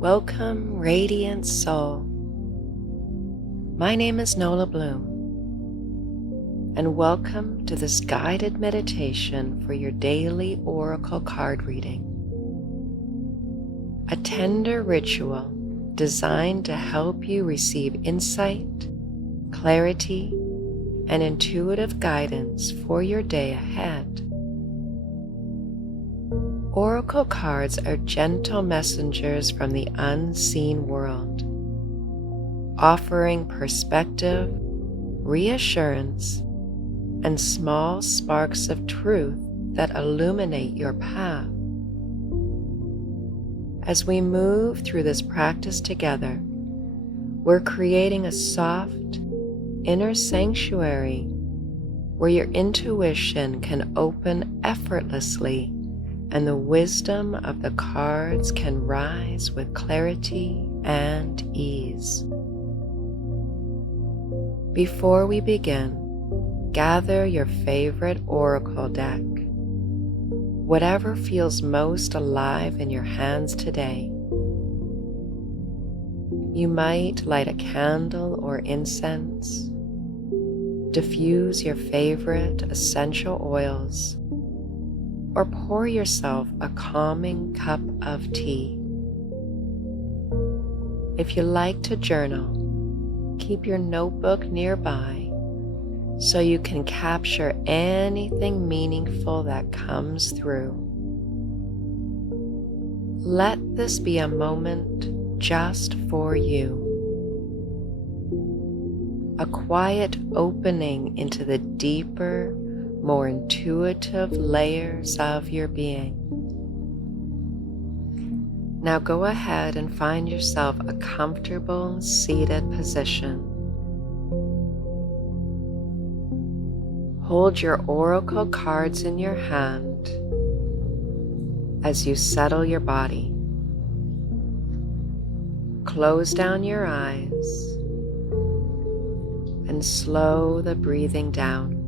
Welcome, radiant soul. My name is Nola Bloom, and welcome to this guided meditation for your daily oracle card reading. A tender ritual designed to help you receive insight, clarity, and intuitive guidance for your day ahead. Oracle cards are gentle messengers from the unseen world, offering perspective, reassurance, and small sparks of truth that illuminate your path. As we move through this practice together, we're creating a soft, inner sanctuary where your intuition can open effortlessly and the wisdom of the cards can rise with clarity and ease. Before we begin, gather your favorite oracle deck. Whatever feels most alive in your hands today. You might light a candle or incense, diffuse your favorite essential oils, or pour yourself a calming cup of tea. If you like to journal, keep your notebook nearby so you can capture anything meaningful that comes through. Let this be a moment just for you. A quiet opening into the deeper, more intuitive layers of your being. Now go ahead and find yourself a comfortable seated position. Hold your oracle cards in your hand as you settle your body. Close down your eyes and slow the breathing down.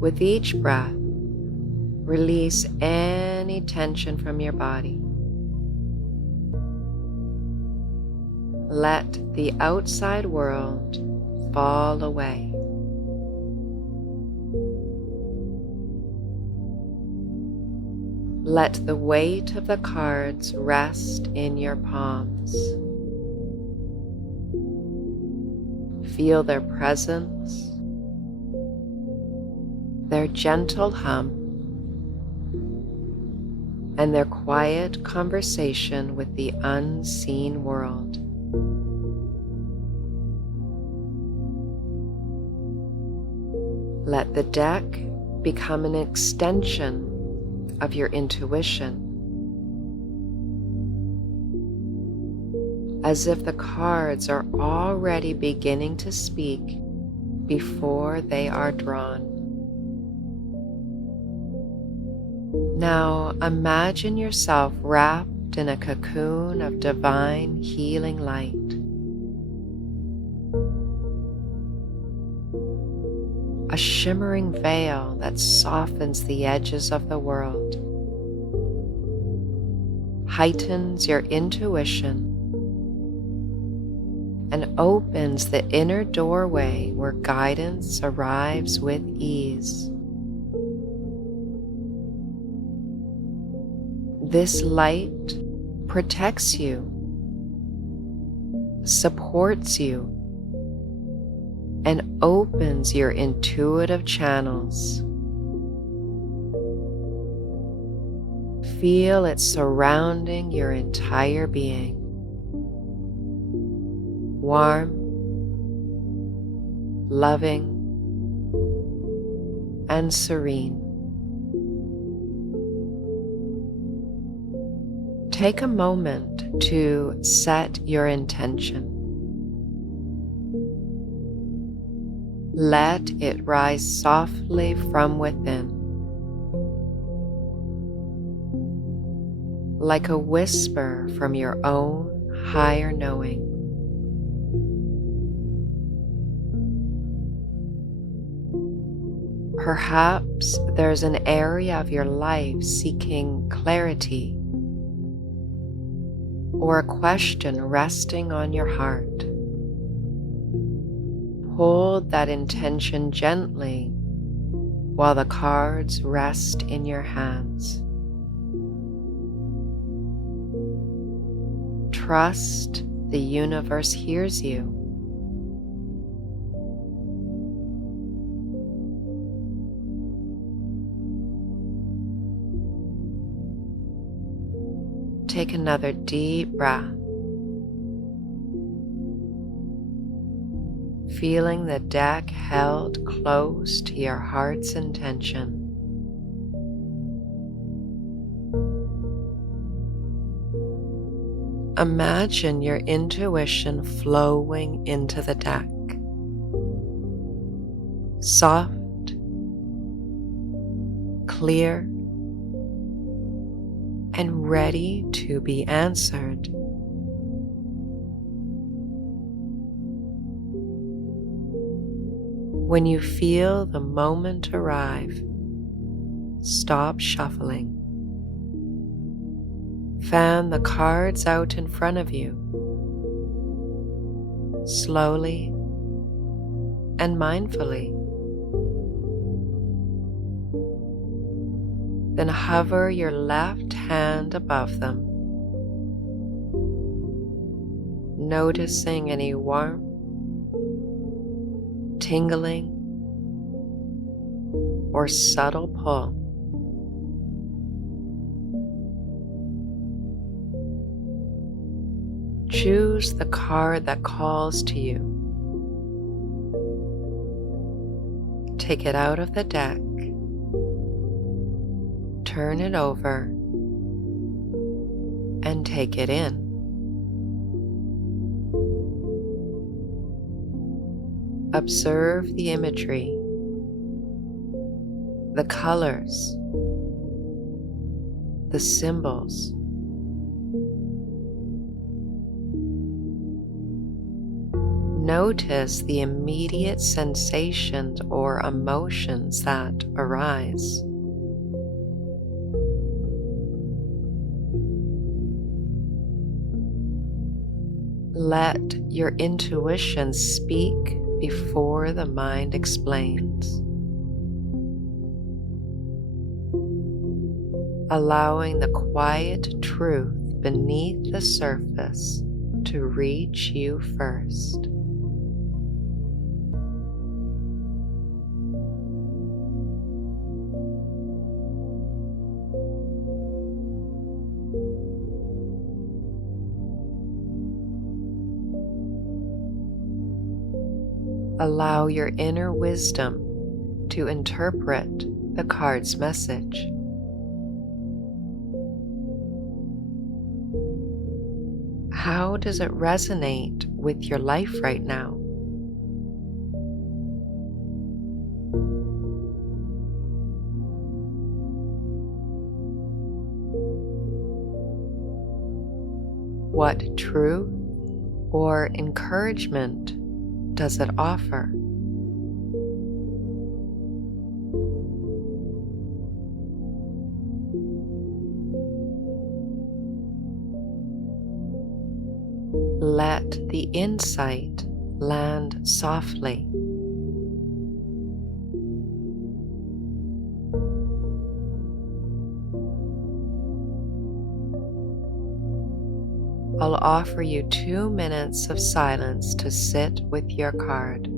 With each breath, release any tension from your body. Let the outside world fall away. Let the weight of the cards rest in your palms. Feel their presence, their gentle hum, and their quiet conversation with the unseen world. Let the deck become an extension of your intuition, as if the cards are already beginning to speak before they are drawn. Now imagine yourself wrapped in a cocoon of divine healing light. A shimmering veil that softens the edges of the world, heightens your intuition, and opens the inner doorway where guidance arrives with ease. This light protects you, supports you, and opens your intuitive channels. Feel it surrounding your entire being. Warm, loving, and serene. Take a moment to set your intention. Let it rise softly from within, like a whisper from your own higher knowing. Perhaps there's an area of your life seeking clarity or a question resting on your heart. Hold that intention gently while the cards rest in your hands. Trust the universe hears you. Take another deep breath, feeling the deck held close to your heart's intention. Imagine your intuition flowing into the deck, soft, clear, and ready to be answered. When you feel the moment arrive, stop shuffling. Fan the cards out in front of you, slowly and mindfully. Then hover your left hand above them, noticing any warmth, tingling, or subtle pull. Choose the card that calls to you. Take it out of the deck, turn it over, and take it in. Observe the imagery, the colors, the symbols. Notice the immediate sensations or emotions that arise. Let your intuition speak before the mind explains, allowing the quiet truth beneath the surface to reach you first. Allow your inner wisdom to interpret the card's message. How does it resonate with your life right now? What truth or encouragement does it offer? Let the insight land softly. I'll offer you 2 minutes of silence to sit with your card.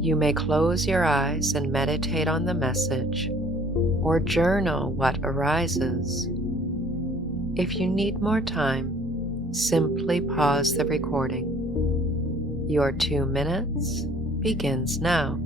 You may close your eyes and meditate on the message, or journal what arises. If you need more time, simply pause the recording. Your 2 minutes begins now.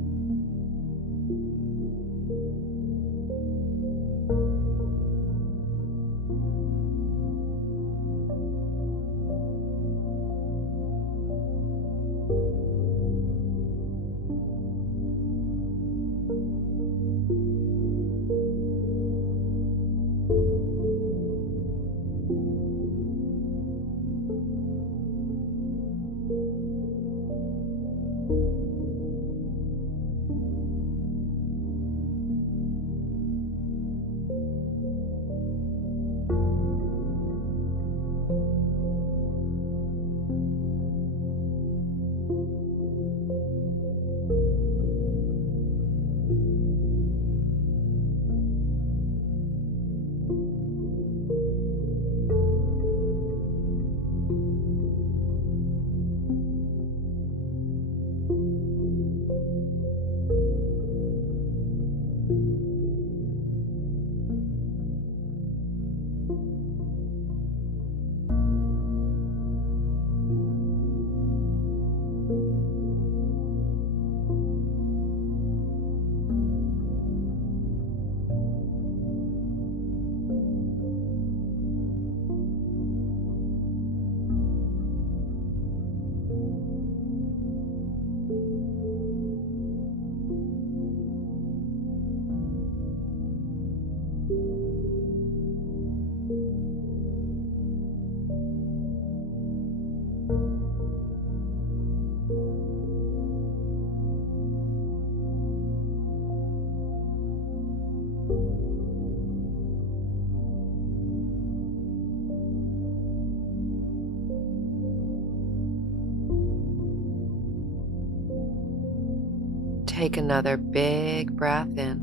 take another big breath in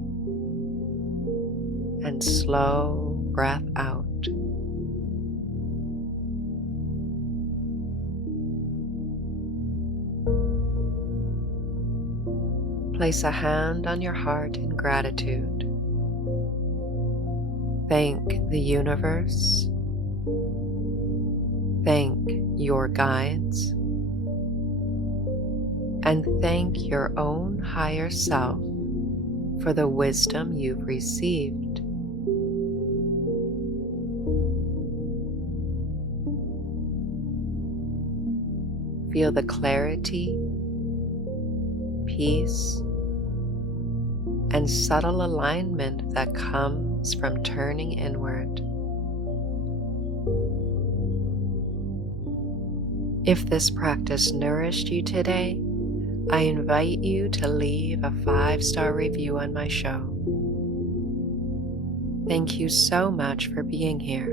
and slow breath out. Place a hand on your heart in gratitude. Thank the universe. Thank your guides. And thank your own higher self for the wisdom you've received. Feel the clarity, peace, and subtle alignment that comes from turning inward. If this practice nourished you today, I invite you to leave a 5-star review on my show. Thank you so much for being here.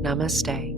Namaste.